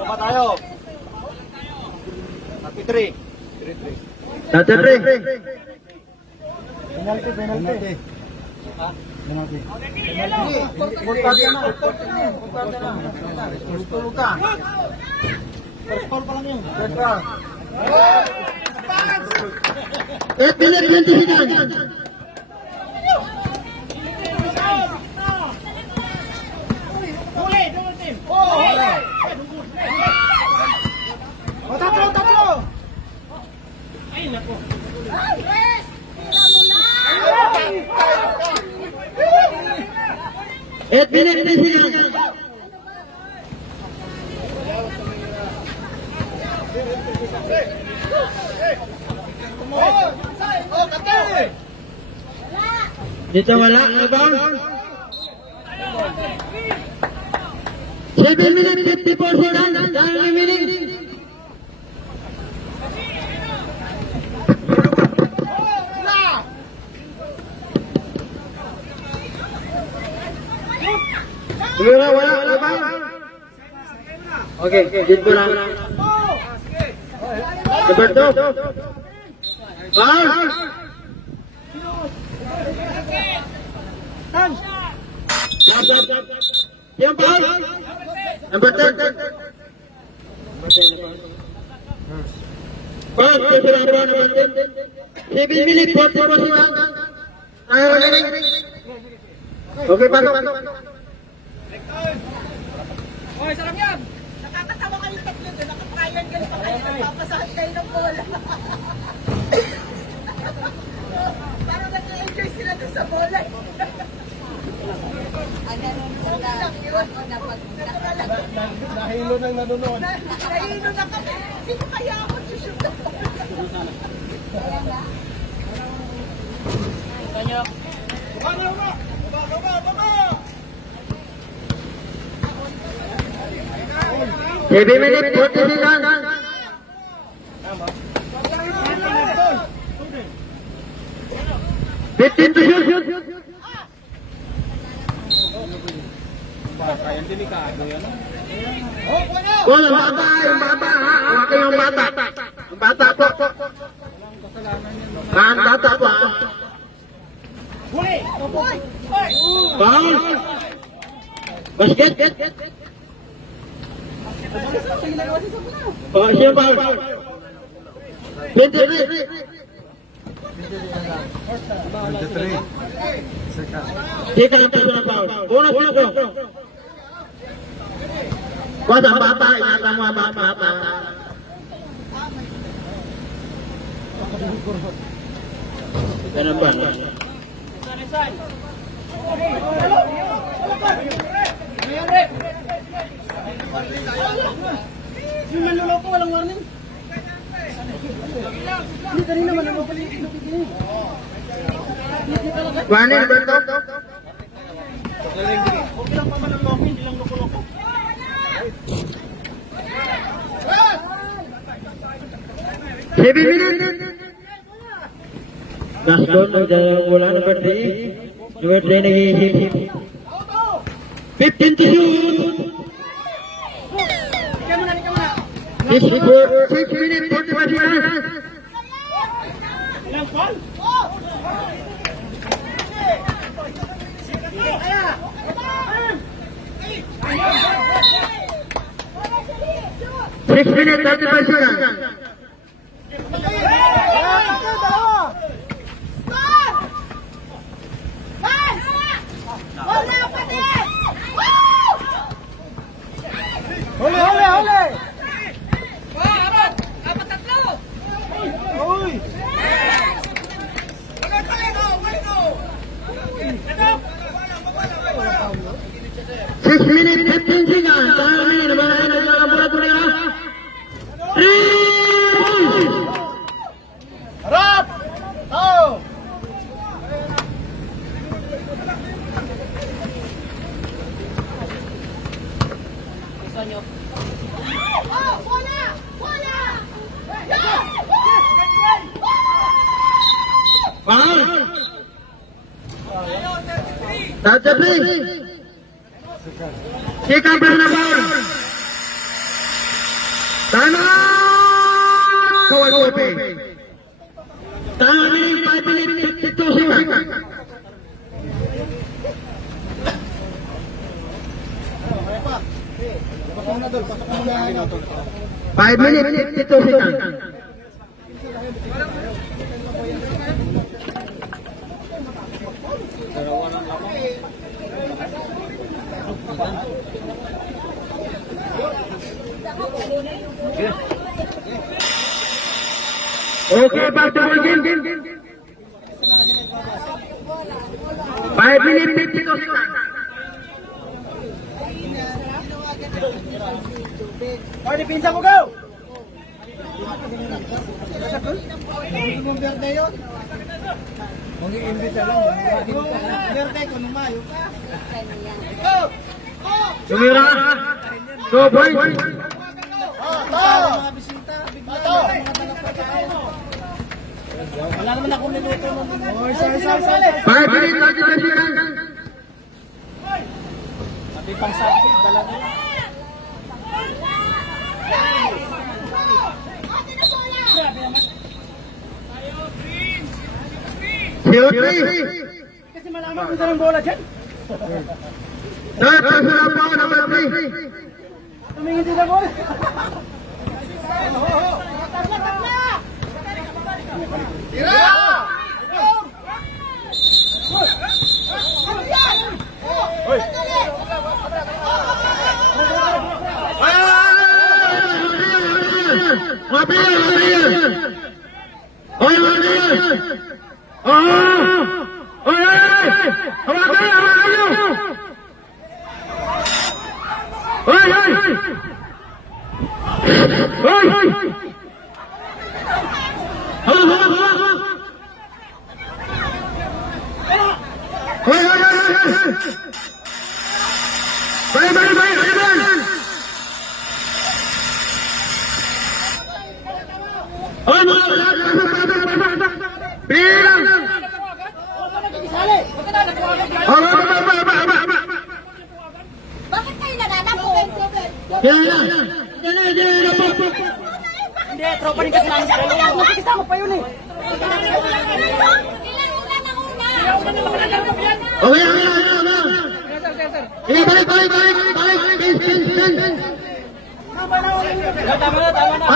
Apa tayo? 33. 33. Penalty. Penalty. Tatlo. Ay, nako. Dito wala, abang. 7 minutes 54 seconds. Ang remaining. Wala, abang. Okay, dito lang. Roberto. Bang. Yang bang. Number 10. Bang, number 10. 7 minutes 44 seconds. Ayo, okay, pasok. Hoy, sarap yan! Nakakatawa kayong tatlo doon, nakapakayan kayo pa kayo, nagpapasahan kayo ng bola. Parang nag-enjoy sila doon sa bola. Ang nanonood lang yun, Nahilo nang nanonood. nahilo na kami. Sino kaya ako sushoot na bola? Kaya nga. Baba! 7 minutes 40 seconds. 15 to shoot. Kaya delikado yan. Yung bata. Hawak yung bata. Yung bata po. Ang bata po. Bang. Basket. Oh, siya bang. 23. 23. Kita lang tayo na foul. Bonus na ko. Kuha ang bata. Ingatan mo ang bata. Ganun ba? Yung manluloko, walang warning. Hindi kanina man naman pala yung Warning ba ito? okay lang pa manluloko, hindi lang loko-loko. Heavy minute. Last goal ng dalawang bola, number 3. Number 3 nag-hit. 15 to shoot. 6 minutes 45 seconds. Ilang ball? 6 minutes 35 seconds. Huli! Apat tatlo! Uy! 6 minutes 15 seconds. Tayo na yun. Nabahay na yung laboratory ha. 3 Harap! Tao! 33. Second pass na foul. Tama! Kawal open. Timing 5 minutes 52 seconds. 5 minutes 52 seconds. Okay, back to ball game. 5 minutes 52 seconds. Oy, dipinsa mo, go! Tumira. Go, boys. Wala naman akong minuto mo. 5 minutes 32 seconds. Pati pang sakit, dala nila. Zero 3. Kasi malaman kung saan ang bola dyan. Third personal foul, number 3. Tumingin sila, boy. Bakit kayo nananapo? Hindi, tropa rin kasi namin sa kanila. Magkikisama pa yun eh. Sila una na una. Tama na, tama na.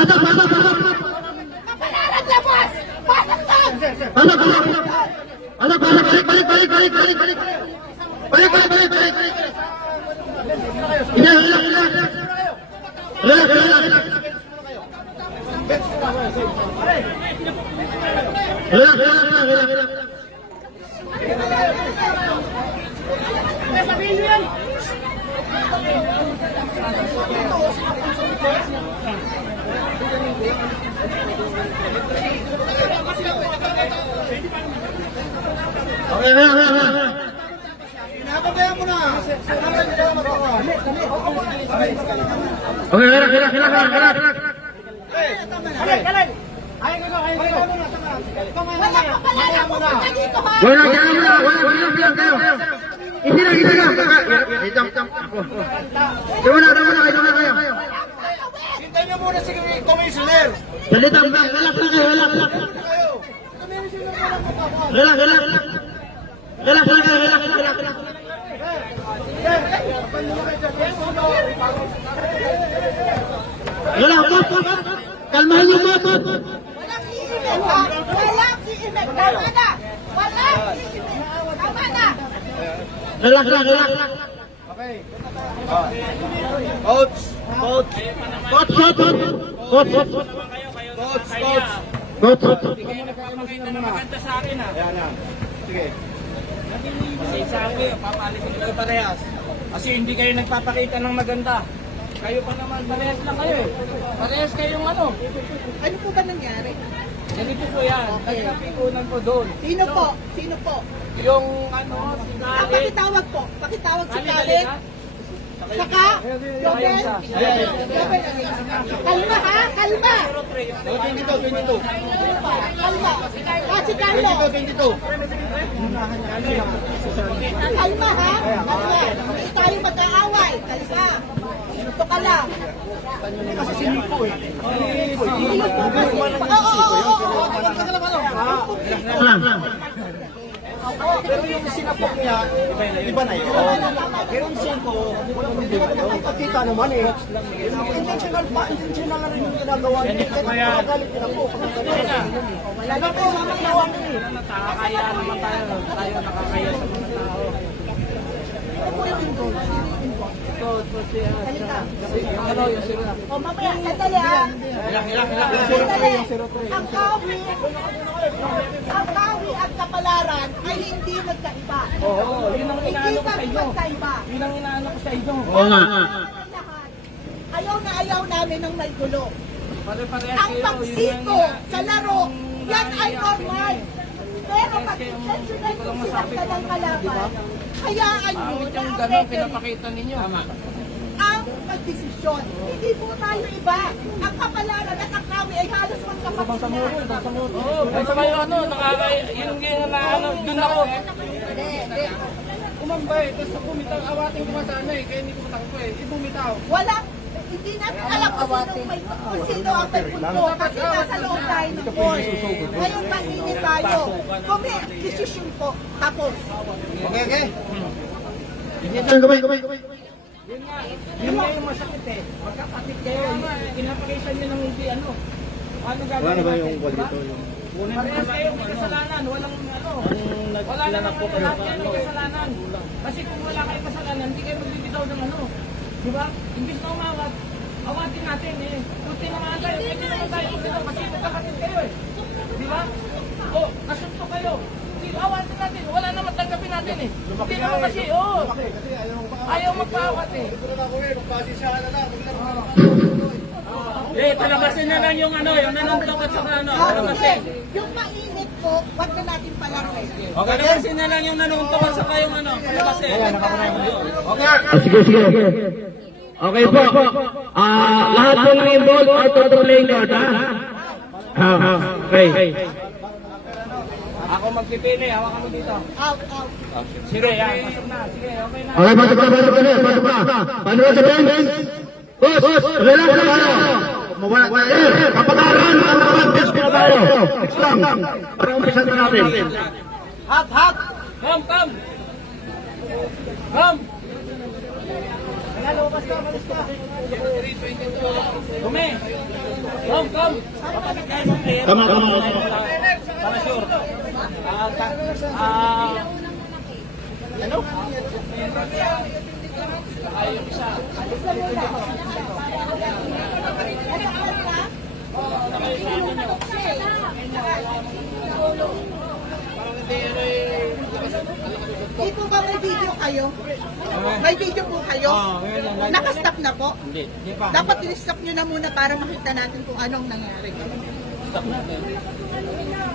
Kapanaran labas! Pasok saan? Wala pa pala na pupunta dito ha! Hintayin niyo muna si Commissioner. Kalmahan niyo po. Walang iimek ha! Walang iimek! Tama na! Walang iimek! Tama na! Relax. Coach. Coach. Maganda sa akin ha. Ayan na. Sige. Kasi sa akin, papalisin kayo parehas. Kasi hindi kayo nagpapakita ng maganda. Kayo pa naman, parehas lang kayo eh. Parehas kayong ano. Ano po ba nangyari? Ganito po yan. Nagkapikunan po doon. Sino po? Sino po? Yung ano, si Galit. Pakitawag po. Pakitawag si Galit. Saka, Jobel. Kalma ha, kalma. 22. Kalma. Si Carlo. 22. Kalma ha, kalma. Hindi tayo magkaaway. Kalma. Ito ka lang. Kasi sinipo eh. Pero yung sinapok niya, iba na yun. Pero yung singko, walang problema. Ang pagkita naman eh. Intentional na rin yung ginagawa niya. Kaya magalit din ako. Wala na po, mamagawa ko eh. Nakakaya naman tayo. Tayo nakakaya sa mga tao. Yung zero na. O mamaya, sandali ha. Sandali. Ang kawi at kapalaran ay hindi magkaiba. Oo, yun ang Hindi inaano ko sa kami inyo. magkaiba. Yun ang inaano ko sa inyo. Oo nga. Ayaw na ayaw namin ng may gulo. Pare-parehas Ang kayo. pagsiko sa laro, yan ay normal. Pero pag intentional yung sinakta ng kalaban, hayaan nyo Pangit na yung ang gano'n referee pinapakita ninyo. ang magdesisyon. Hindi po tayo iba. Ang kapalaran at ang kawi ay halos magkapatid. Oo, kung sa kayo ano, yung ano, dun ako. Umambay, tapos bumitaw, awating kumasana eh, kaya hindi ko matakbo eh, ibumitaw. Wala, hindi natin alam kung sino ang may punto kasi nasa loob tayo ng court. Ngayon mainit tayo. Kung may decision po, tapos. Okay. Kamay. Yun nga yung masakit eh. Magkakapit kayo, pinapakita nyo ng hindi ano. Ano gagawin Wala na ba yung natin, call diba? dito? Yung Parehas kayo may kasalanan, walang ano. Wala naman lahat yan may kasalanan. Kasi kung wala kayong kasalanan, hindi kayo magbibitaw ng ano. Di ba? Imbis na umawat, awatin natin eh. Kunti naman tayo, pwede naman tayo kasi magkakapit kayo eh. Di ba? O, kasunto kayo. Awatin natin, wala naman tanggapin natin eh. Hindi naman kasi, oo. Ayaw magpaawat eh. Palabasin na lang yung ano, yung nanuntok at saka ano, palabasin. Yung mainit po, wag na natin palaruin. Okay, palabasin na lang yung nanuntok at saka yung ano, palabasin. Okay. Sige. Okay po. Lahat po ng involved out of the playing court, ha? Okay. Ako magpipili, hawakan mo dito. Out. Sige, yan, pasok na. Sige, okay na. Okay, pasok na. Paano ba sabihin? Boss, relax na tayo. Kapataran, kapataran, na tayo. Next lang. Para umpisa na natin. Hot! Come! Malis ka. Come! Tama. Para sure. Ano? Ayun isa. Di po ba may video kayo? May video po kayo? Nakastop na po? Hindi pa. Dapat i-stop nyo na muna para makita natin kung anong nangyari. Stop natin.